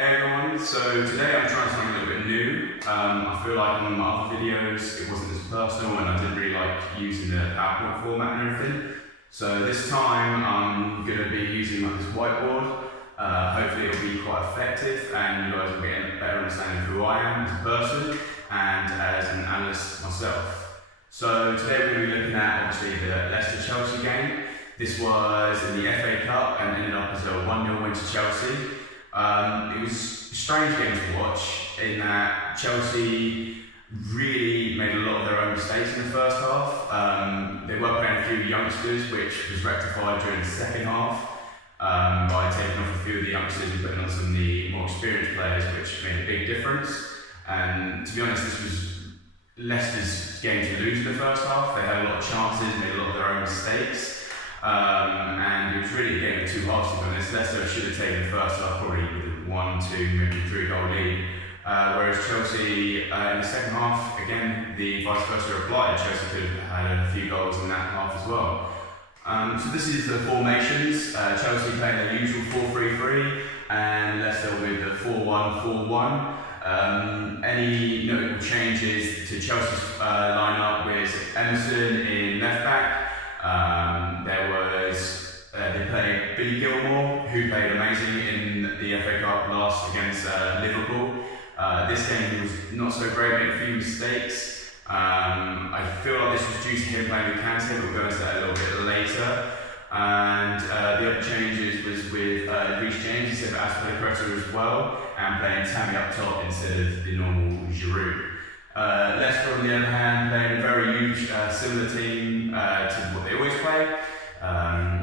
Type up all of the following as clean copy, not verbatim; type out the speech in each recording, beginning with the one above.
Hey everyone, so today I'm trying something a little bit new. I feel like on my other videos it wasn't as personal and I didn't really like using the PowerPoint format and everything. So this time I'm going to be using like this whiteboard. Hopefully it'll be quite effective and you guys will get a better understanding of who I am as a person and as an analyst myself. So today we're going to be looking at obviously the Leicester-Chelsea game. This was in the FA Cup and ended up as a 1-0 win to Chelsea. It was a strange game to watch in that Chelsea really made a lot of their own mistakes in the first half. They were playing a few youngsters, which was rectified during the second half by taking off a few of the youngsters and putting on some of the more experienced players, which made a big difference. And to be honest, this was Leicester's game to lose in the first half. They had a lot of chances, made a lot of their own mistakes. And it was really a game of two halves, to be honest. Leicester should have taken the first half probably with a 1, 2, maybe 3 goal lead. Whereas Chelsea in the second half, again, the vice versa applied. Chelsea could have had a few goals in that half as well. So this is the formations. Chelsea playing their usual 4-3-3 and Leicester with the 4-1-4-1. Any notable changes to Chelsea's lineup was Emerson in left back. They played Billy Gilmore, who played amazing in the FA Cup last against Liverpool. This game he was not so great, made a few mistakes. I feel like this was due to him playing with Kante, but we'll go into that a little bit later. And the other changes was with Reece James instead of Azpilicueta as well, and playing Tammy up top instead of the normal Giroud. Leicester, on the other hand, playing a very huge, similar team to what they always play,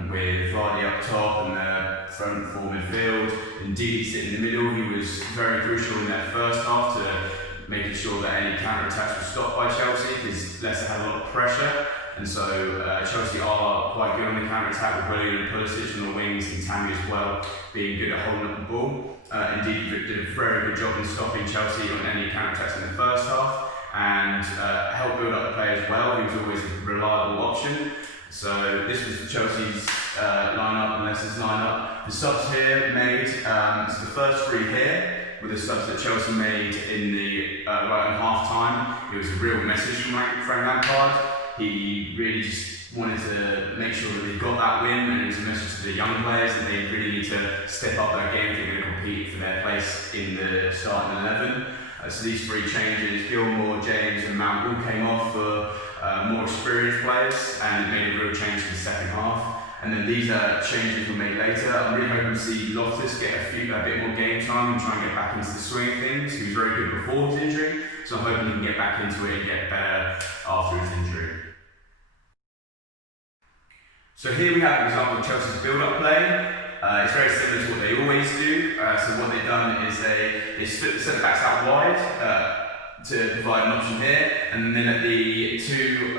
with Vardy up top and the front four midfield. Indeed, sitting in the middle, he was very crucial in that first half to making sure that any counter-attacks were stopped by Chelsea, because Leicester had a lot of pressure, and so Chelsea are quite good on the counter-attack with Willian and Pulisic on the wings and Tammy as well, being good at holding up the ball. Indeed, he did a very good job in stopping Chelsea on any counter-attacks in the first half and helped build up the play as well. He was always a reliable option. So this was Chelsea's lineup and Leicester's lineup. The subs here made, so the first three here were the subs that Chelsea made in the right on half time. It was a real message from Frank Lampard. He really just wanted to make sure that they got that win, and it was a message to the young players that they really need to step up their game if they're going to compete for their place in the starting 11. So these three changes, Gilmore, James and Mount, all came off for more experienced players, and it made a real change in the second half. And then these changes were made later. I'm really hoping to see Loftus get a bit more game time and try and get back into the swing of things. He was very good before his injury, so I'm hoping he can get back into it and get better after his injury. So here we have an example of Chelsea's build-up play. It's very similar to what they always do. So what they've done is they split the centre-backs out wide to provide an option here, and then let the two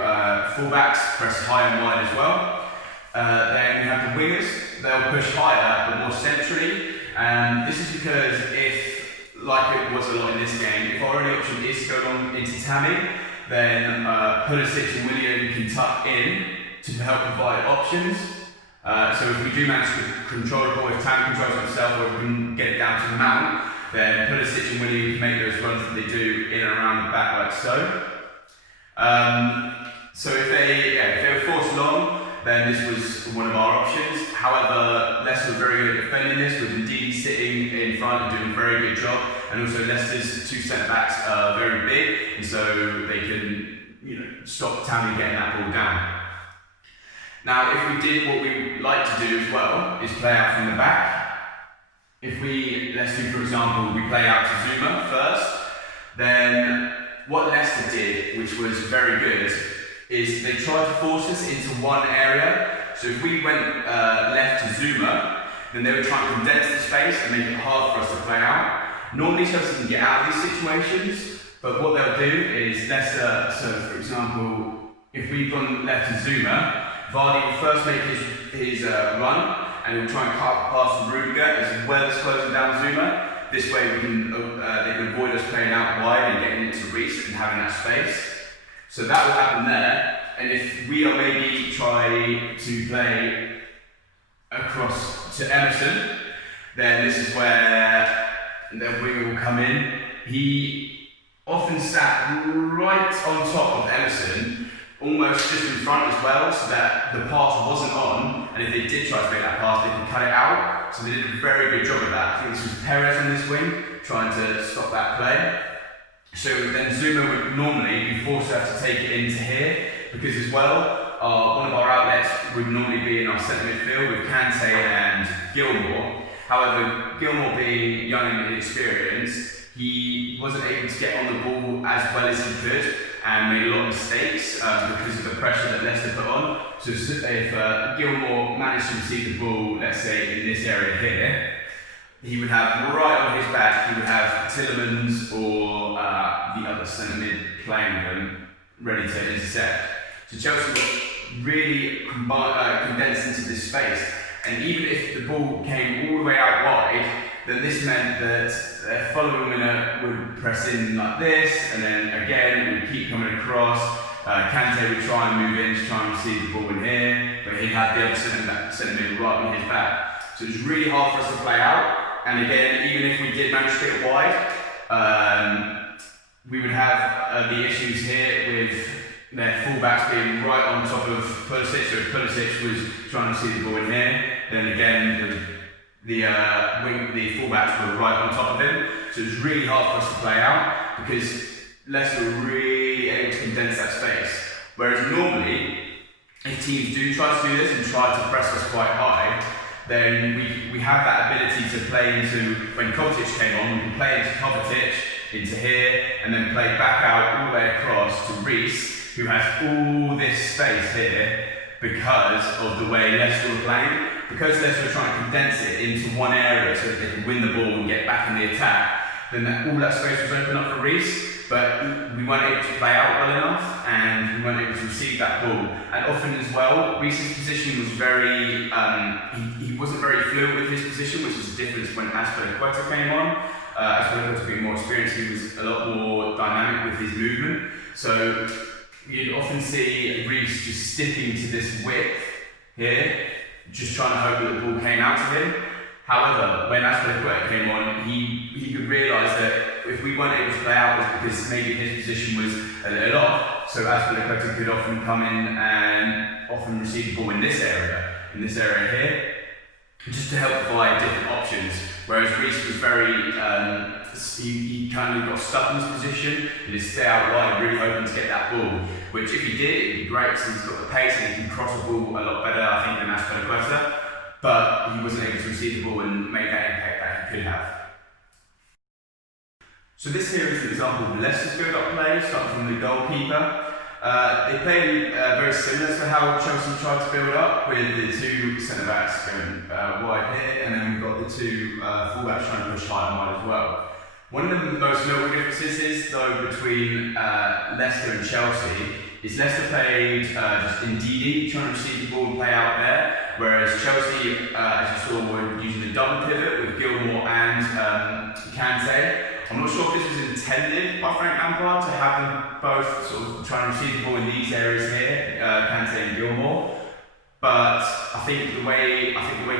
full-backs press high and wide as well. Then we have the wingers. They'll push higher but more centrally, and this is because if, like it was a lot in this game, if our only option is to go long into Tammy, then Pulisic and Willian can tuck in to help provide options. So if we do manage to control the ball, if Tammy controls himself, or if we can get it down to Mount, then Pulisic and Willian can make those runs that they do in and around the back like so. So if they were forced long, then this was one of our options. However, Leicester were very good at defending this, with Indeed sitting in front and doing a very good job. And also Leicester's two centre-backs are very big, and so they can stop Tammy getting that ball down. Now, if we did what we like to do as well, is play out from the back. Let's do, for example, we play out to Zuma first, then what Leicester did, which was very good, is they tried to force us into one area. So if we went left to Zuma, then they would try and condense the space and make it hard for us to play out. Normally Chelsea can get out of these situations, but what they'll do is Leicester, so for example, if we've gone left to Zuma, Vardy will first make his run, and he'll try and cut past Rudiger as well as closing down Zuma. This way they can avoid us playing out wide and getting into Reece and having that space. So that will happen there, and if we are maybe try to play across to Emerson, then this is where and their winger will come in. He often sat right on top of Emerson, almost just in front as well, so that the pass wasn't on, and if they did try to make that pass, they could cut it out. So they did a very good job of that. I think this was Perez on this wing, trying to stop that play. So then Zuma would normally be forced to have to take it into here, because as well, one of our outlets would normally be in our centre midfield with Kante and Gilmour. However, Gilmour being young and inexperienced, he wasn't able to get on the ball as well as he could and made a lot of mistakes because of the pressure that Leicester put on. So if Gilmour managed to receive the ball, let's say in this area here, he would have right on his back, he would have Tielemans or the other centre mid playing with him, ready to intercept. So Chelsea got really condensed into this space, and even if the ball came all the way out wide, then this meant that their following winner would press in like this, and then again it would keep coming across. Kante would try and move in to try and receive the ball in here, but he'd have the other centre mid right on his back. So it was really hard for us to play out. And again, even if we did manage to get it wide, we would have the issues here with their fullbacks being right on top of Pulisic. So if Pulisic was trying to see the ball in here, then again the fullbacks were right on top of him. So it was really hard for us to play out because Leicester were really able to condense that space. Whereas normally, if teams do try to do this and try to press us quite high, then we have that ability to play into, when Kovacic came on, we can play into Kovacic, into here, and then play back out all the way across to Reece, who has all this space here because of the way Leicester were playing. Because Leicester were trying to condense it into one area so that they could win the ball and get back in the attack, then all that space was open up for Reece, but we weren't able to play out well enough and we weren't able to receive that ball. And often as well, Reece's position was very, he wasn't very fluent with his position, which is a difference when Azpilicueta came on. Azpilicueta being more experienced, he was a lot more dynamic with his movement. So you'd often see Reece just sticking to this width here, just trying to hope that the ball came out to him. However, when Azpilicueta came on, he could realise that if we weren't able to play out, it was because maybe his position was a little off. So Azpilicueta could often come in and often receive the ball in this area here, just to help provide different options. Whereas Reece was very, he kind of got stuck in his position, he just stay out wide, really hoping to get that ball. Which if he did, it'd be great because he's got the pace and he can cross the ball a lot better, I think, than Azpilicueta. But he wasn't able to receive the ball and make that impact that he could have. So this here is an example of Leicester's build-up play, starting from the goalkeeper. They played very similar to how Chelsea tried to build up, with the two centre-backs going wide here, and then we've got the two full-backs trying to push high and wide as well. One of the most notable differences is, though, between Leicester and Chelsea, is Leicester played just in DD, trying to receive the ball and play out there, whereas Chelsea, as you saw, were using the double pivot with Gilmour and Kante. I'm not sure if this was intended by Frank Lampard to have them both sort of trying to receive the ball in these areas here, Kante and Gilmour. But I think the way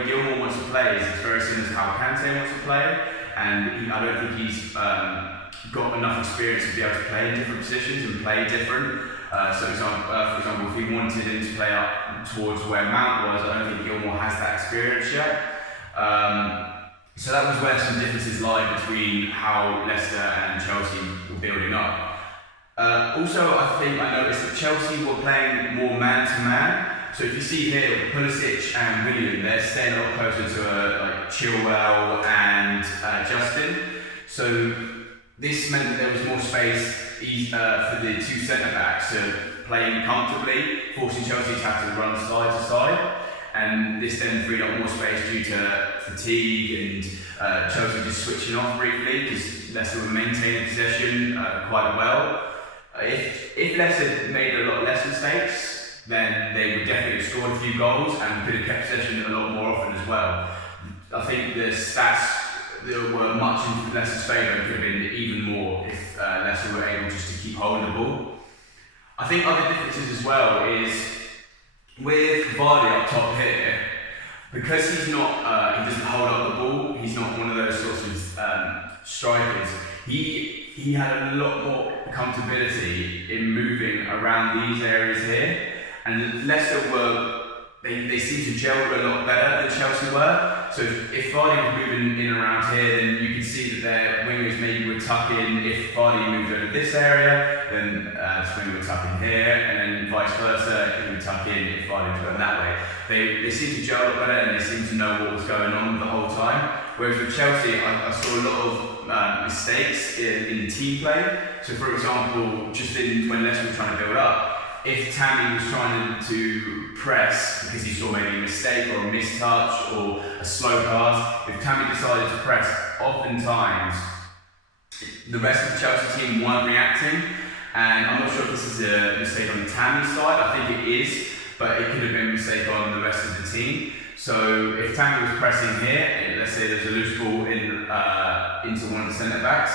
Gilmour wants to play is very similar to how Kante wants to play, and I don't think he's got enough experience to be able to play in different positions and play different. For example, if he wanted him to play up towards where Mount was, I don't think Gilmour has that experience yet. So that was where some differences lie between how Leicester and Chelsea were building up. Also, I noticed that Chelsea were playing more man-to-man. So if you see here, Pulisic and Willian, they're staying a lot closer to like Chilwell and Justin. So this meant that there was more space for the two centre-backs to play comfortably, forcing Chelsea to have to run side to side. And this then freed up more space due to fatigue and Chelsea just switching off briefly because Leicester were maintaining possession quite well. If Leicester made a lot less mistakes, then they would definitely have scored a few goals and could have kept possession a lot more often as well. I think the stats that were much in Leicester's favour could have been even more if Leicester were able just to keep holding the ball. I think other differences as well is with Vardy up top here, because he's not, he doesn't hold up the ball, he's not one of those sorts of strikers, he had a lot more comfortability in moving around these areas here, and Leicester they seem to gel a lot better than Chelsea were. So if Vardy was moving in and around here, then you could see that their wingers maybe would tuck in. If Vardy moved over this area, then this winger would tuck in here, and then vice versa, he would tuck in if Vardy was going that way. They seem to gel a lot better, and they seem to know what was going on the whole time. Whereas with Chelsea, I saw a lot of mistakes in team play. So for example, just when Leicester were trying to build up, if Tammy was trying to press because he saw maybe a mistake or a mistouch or a slow pass, if Tammy decided to press, oftentimes the rest of the Chelsea team weren't reacting. And I'm not sure if this is a mistake on Tammy's side, I think it is, but it could have been a mistake on the rest of the team. So if Tammy was pressing here, let's say there's a loose ball into one of the centre backs,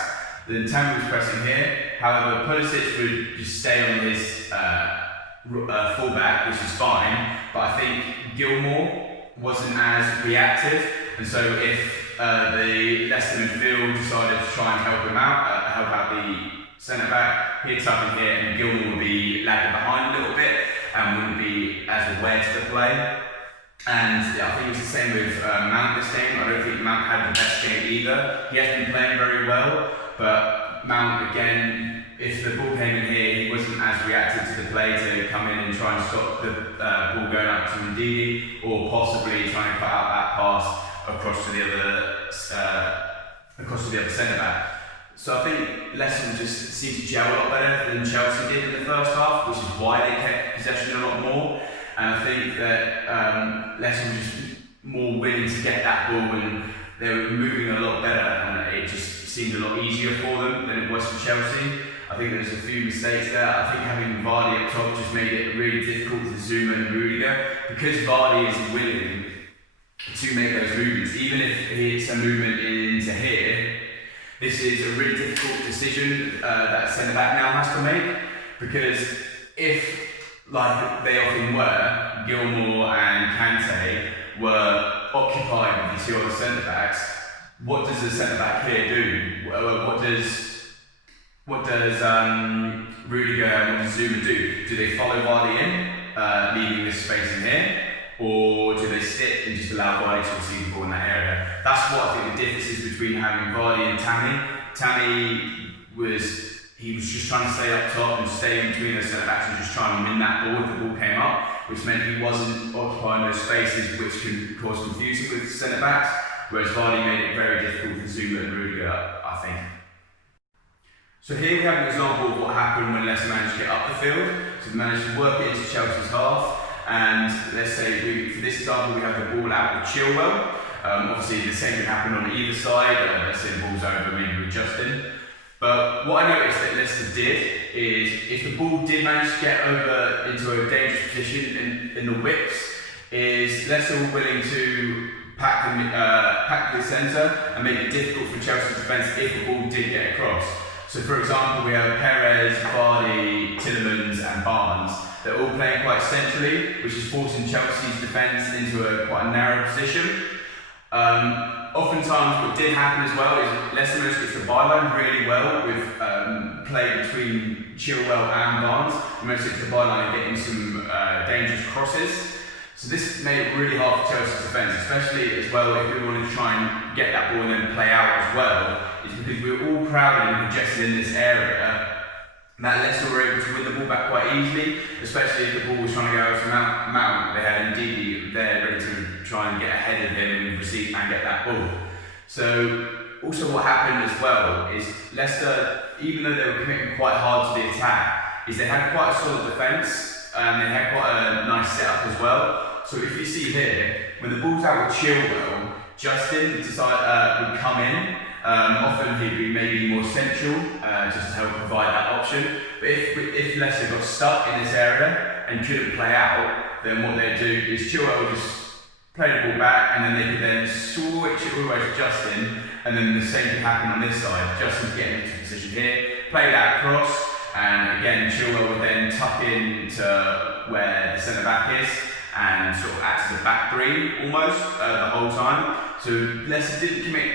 then Tammy was pressing here. However, Pulisic would just stay on his fullback, which is fine, but I think Gilmour wasn't as reactive, and so if the Leicester midfield decided to try and help him out, help out the centre back, he'd tuck in here, and Gilmour would be lagging behind a little bit and wouldn't be as aware to the play. And I think it's the same with Mount this game. I don't think Mount had the best game either. He has been playing very well, but Mount, again, if the ball came in here, he wasn't as reactive to the play to come in and try and stop the ball going out to Ndidi, or possibly trying to cut out that pass across to the other centre back. So I think Leicester just seemed to gel a lot better than Chelsea did in the first half, which is why they kept possession a lot more. And I think that Leicester were just more willing to get that ball, and they were moving a lot better, and it just seemed a lot easier for them than it was for Chelsea. I think there's a few mistakes there. I think having Vardy up top just made it really difficult to Zuma and Rudiger, because Vardy is willing to make those movements. Even if it's a movement into here, this is a really difficult decision that centre back now has to make, because if, like they often were, Gilmour and Kante were occupied with the two other centre backs, what does the centre back here do? What does Rudiger and what does Zuma do? Do they follow Vardy in, leaving this space in here, or do they sit and just allow Vardy to receive the ball in that area? That's what I think the difference is between having Vardy and Tammy. Tammy was just trying to stay up top and stay in between those centre backs and just try and win that ball if the ball came up, which meant he wasn't occupying those spaces which can cause confusion with centre backs, whereas Vardy made it very difficult for Zuma and Rudiger, I think. So here we have an example of what happened when Leicester managed to get up the field. So we managed to work it into Chelsea's half, and let's say for this example we have the ball out with Chilwell. Obviously the same can happen on either side, let's say the ball's over maybe with Justin. But what I noticed that Leicester did is, if the ball did manage to get over into a dangerous position in the whips, is Leicester were willing to pack the centre and make it difficult for Chelsea's defence if the ball did get across. So for example, we have Perez, Vardy, Tielemans and Barnes. They're all playing quite centrally, which is forcing Chelsea's defence into quite a narrow position. Oftentimes what did happen as well is Leicester managed to get to the byline really well with play between Chilwell and Barnes. They managed to get to the byline and get in some dangerous crosses. So this made it really hard for Chelsea's defence, especially as well if we wanted to try and get that ball and then play out as well, is because we were all crowded and congested in this area. That Leicester were able to win the ball back quite easily, especially if the ball was trying to go over to Mount. They had Ndidi there ready to try and get ahead of him and receive and get that ball. So also what happened as well is Leicester, even though they were committing quite hard to the attack, is they had quite a solid defence and they had quite a nice setup as well. So if you see here, when the ball's out with Chilwell, Justin would come in. Often he'd be maybe more central, just to help provide that option. But if Leicester got stuck in this area and couldn't play out, then what they'd do is Chilwell would just play the ball back, and then they could then switch it all the way to Justin, and then the same could happen on this side. Justin's getting into position here, play that across, and again Chilwell would then tuck in to where the centre back is and sort of act as a back three almost the whole time. So Leicester didn't commit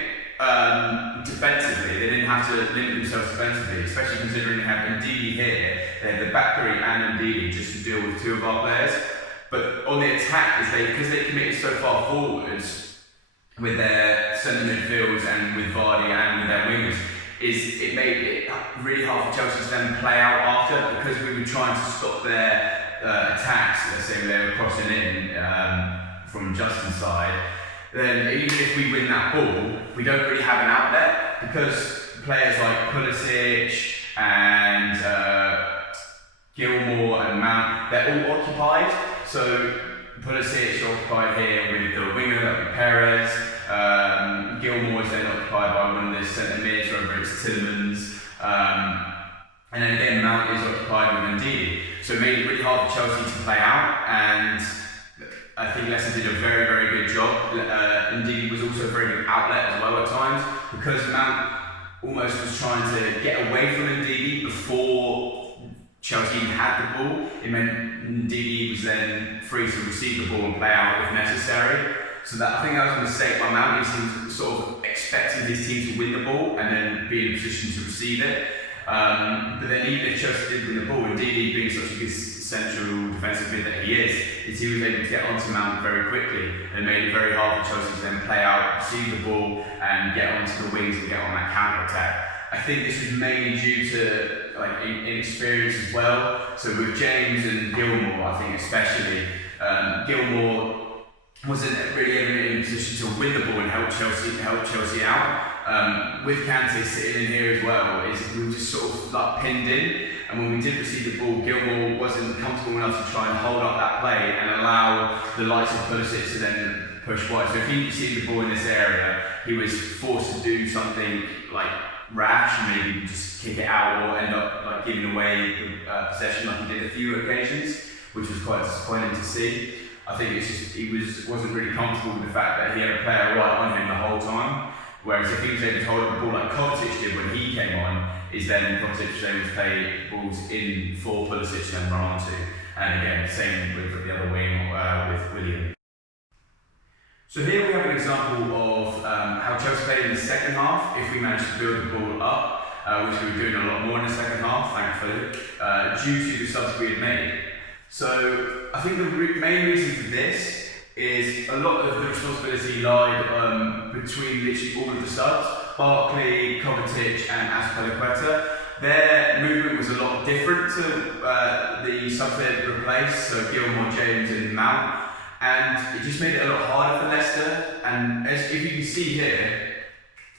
defensively. They didn't have to limit themselves defensively, especially considering they have Ndidi here. They have the back three and Ndidi just to deal with two of our players. But on the attack, because they committed so far forwards with their centre midfields and with Vardy and with their wingers, it made it really hard for Chelsea to then play out after, because we were trying to stop their attacks. Let's say they were crossing in from Justin's side. Then even if we win that ball, we don't really have an outlet, because players like Pulisic and Gilmour and Mount, they're all occupied. So Pulisic occupied here with the winger, that would be Perez. Gilmour is then occupied by one of the centre mids, whether it's Tielemans. And then again, Mount is occupied with Ndidi. So it made it really hard for Chelsea to play out, and I think Leicester did a very, very good job. Ndidi was also a very good outlet as well at times, because Mount almost was trying to get away from Ndidi before Chelsea even had the ball. It meant Ndidi was then free to receive the ball and play out if necessary. So I think that was a mistake by Mount. He was sort of expecting his team to win the ball and then be in a position to receive it. But then even if Chelsea did win the ball, Ndidi being such a good central defensive mid that he is he was able to get onto Mount very quickly, and made it very hard for Chelsea to then play out, receive the ball and get onto the wings and get on that counter-attack. I think this was mainly due to inexperience as well. So with James and Gilmour, I think especially, Gilmour wasn't really ever in a position to win the ball and help Chelsea out. With Kante sitting in here as well, we were just sort of pinned in, and when we did receive the ball, Gilmour wasn't comfortable enough to try and hold up that play and allow the likes of Pulisic to then push wide. So if he received the ball in this area, he was forced to do something rash, maybe just kick it out or end up giving away the possession like he did a few occasions, which was quite disappointing to see. I think it's just he wasn't really comfortable with the fact that he had a player right on him the whole time. Whereas if he was able to hold the ball like Kovacic did when he came on, then Kovacic was able to play balls in for Pulisic and then run onto. And again, same with the other wing with William. So here we have an example of how Chelsea played in the second half, if we managed to build the ball up, which we were doing a lot more in the second half, thankfully, due to the subs we had made. So I think the main reason for this is a lot of the responsibility lied between literally all of the subs, Barkley, Kovacic and Azpilicueta. Their movement was a lot different to the subs they had replaced, so Gilmour, James and Mount. And it just made it a lot harder for Leicester. And if you can see here,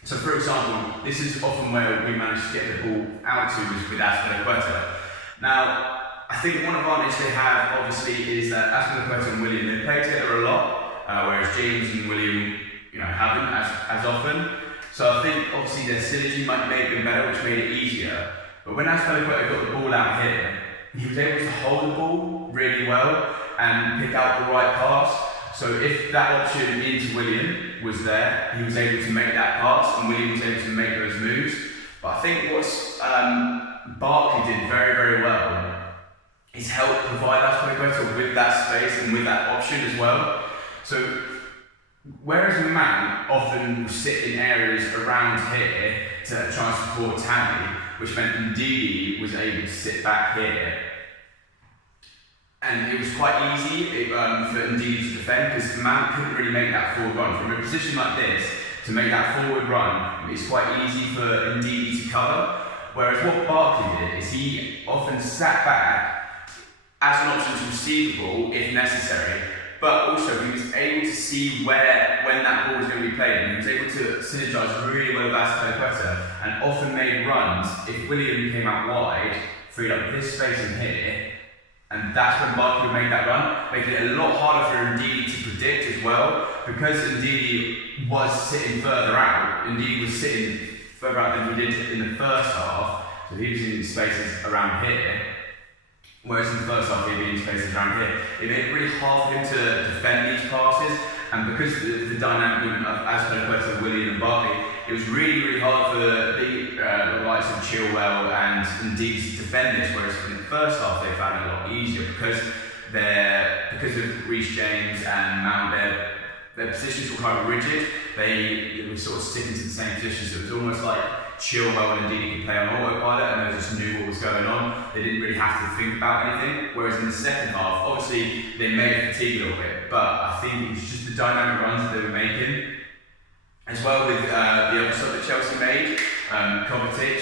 so for example, this is often where we managed to get the ball out to was with Azpilicueta. Now, I think one advantage they have obviously is that Azpilicueta and William, they play together a lot, whereas James and William, haven't as often. So I think obviously their synergy might have been better, which made it easier. But when Azpilicueta got the ball out here, he was able to hold the ball really well and pick out the right pass. So if that option into William was there, he was able to make that pass, and William was able to make those moves. But I think what Barkley did very, very well is help provide Azpilicueta with that space and with that option as well. So whereas Mount often will sit in areas around here to try and support Tammy, which meant Ndidi was able to sit back here. And it was quite easy for Ndidi to defend, because Mount couldn't really make that forward run. From a position like this, to make that forward run, it's quite easy for Ndidi to cover. Whereas what Barkley did is he often sat back as an option to receive the ball if necessary, but also he was able to see when that ball was going to be played, and he was able to synergise really well with Azpilicueta, and often made runs if William came out wide, freed up this space in here, and that's when Barkley made that run, making it a lot harder for Ndidi to predict as well, because Ndidi was sitting further out. Ndidi was sitting further out than he did in the first half, so he was in spaces around here. Whereas in the first half he'd be in spaces around here. It made it really hard for him to defend these passes, and because of the dynamic of Azpilicueta, William and Barkley, it was really, really hard for the likes of Chilwell and Ndidi to defend this, whereas in the first half they found it a lot easier because of Reece James and Mount, their positions were quite rigid. They were sort of sticking to the same position, so it was almost like Chilwell and Ndidi could play on autopilot and they just knew what was going on. They didn't really have to think about anything. Whereas in the second half, obviously they may have fatigued a little bit, but I think it was just the dynamic runs that they were making. As well with the other sub that Chelsea made, Kovacic,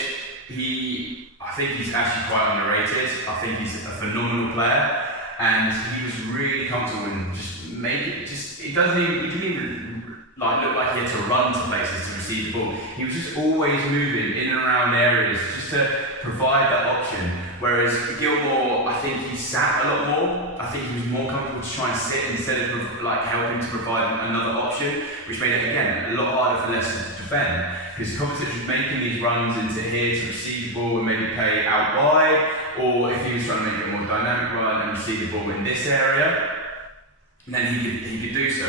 I think he's actually quite underrated. I think he's a phenomenal player, and he was really comfortable and he didn't even look like he had to run to places to receive the ball. He was just always moving in and around areas just to provide that option. Whereas Gilmour, I think he sat a lot more. I think he was more comfortable to try and sit instead of helping to provide another option, which made it again a lot harder for Leicester to defend. Because Kovacic was making these runs into here to receive the ball and maybe play out wide, or if he was trying to make a more dynamic run and receive the ball in this area, then he could do so.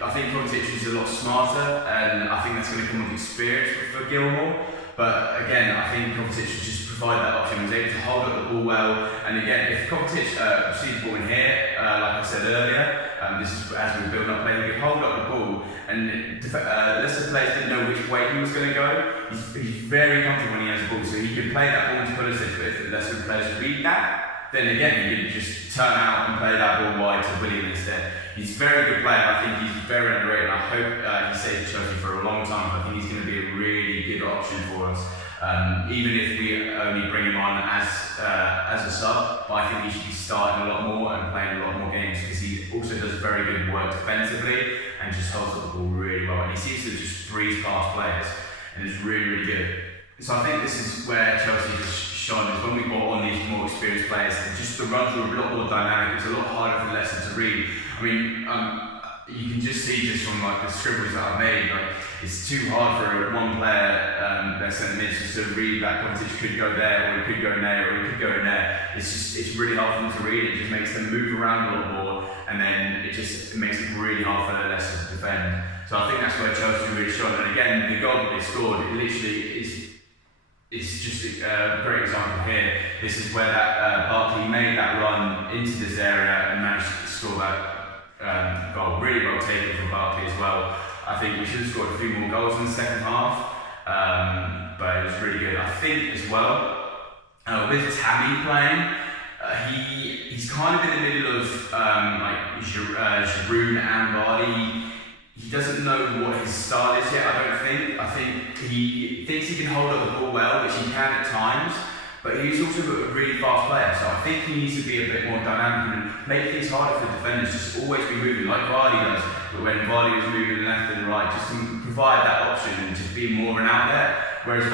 I think Kovacic is a lot smarter, and I think that's going to come with experience for Gilmour. But again, I think Kovacic should just provide that option. He was able to hold up the ball well, and again, if Kovacic receives the ball in here, like I said earlier, this is as we were building up play, he could hold up the ball, and Leicester players didn't know which way he was going to go. He's very comfortable when he has the ball, so he can play that ball into Pulisic. But if the Leicester players read that, then again, he can just turn out and play that ball wide to William instead. He's a very good player. I think he's very underrated. I hope he stays at Chelsea for a long time. I think he's going to be a really good option for us. Even if we only bring him on as a sub, but I think he should be starting a lot more and playing a lot more games, because he also does very good work defensively and just holds up the ball really well. And he seems to just breeze past players, and is really, really good. So I think this is where Chelsea just shone, is when we brought on these more experienced players, and just the runs were a lot more dynamic. It was a lot harder for Leicester to read. I mean, you can just see just from the scribbles that I've made, it's too hard for one player, their centre mid, just to read that Kovacic could go there, or he could go in there, or he could go in there. It's really hard for them to read. It just makes them move around a lot more, and then it makes it really hard for Leicester to defend. So I think that's where Chelsea really shone. And again, the goal that they scored, it literally is. It's just a great example here. This is where that Barkley made that run into this area and managed to score that goal. Really well taken from Barkley as well. I think we should have scored a few more goals in the second half, but it was really good. I think as well, with Tammy playing, he's kind of in the middle of Giroud and Vardy. He doesn't know what his style is yet, I don't think. I think he thinks he can hold up the ball well, which he can at times, but he's also a really fast player, so I think he needs to be a bit more dynamic and make things harder for defenders, just always be moving like Vardy does. But when Vardy was moving left and right, just to provide that option and just be more of an outlet, whereas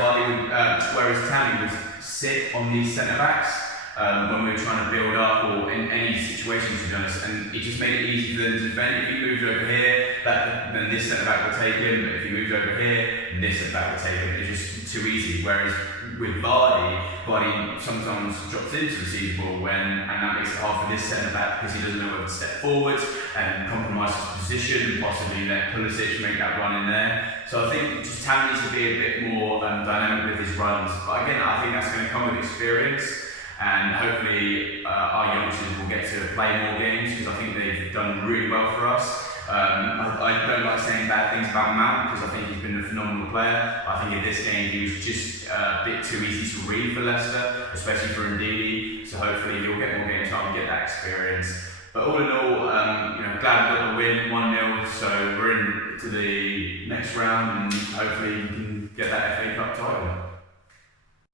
Tammy would sit on these centre-backs when we were trying to build up, or in any situations, to be honest, and it just made it easy for them to defend. If he moved over here, then this centre-back would take him, but if he moved over here, this centre-back would take him. It's just too easy. Whereas with Vardy sometimes drops in to receive the ball, and that makes it hard for this centre-back, because he doesn't know whether to step forward and compromise his position, and possibly let Pulisic make that run in there. So I think just Tam needs to be a bit more dynamic with his runs. But again, I think that's going to come with experience. And hopefully our youngsters will get to play more games, because I think they've done really well for us. I don't like saying bad things about Mount, because I think he's been a phenomenal player. I think in this game he was just a bit too easy to read for Leicester, especially for Ndidi. So hopefully he'll get more game time and get that experience. But all in all, glad we got the win, 1-0. So we're into the next round, and hopefully we can get that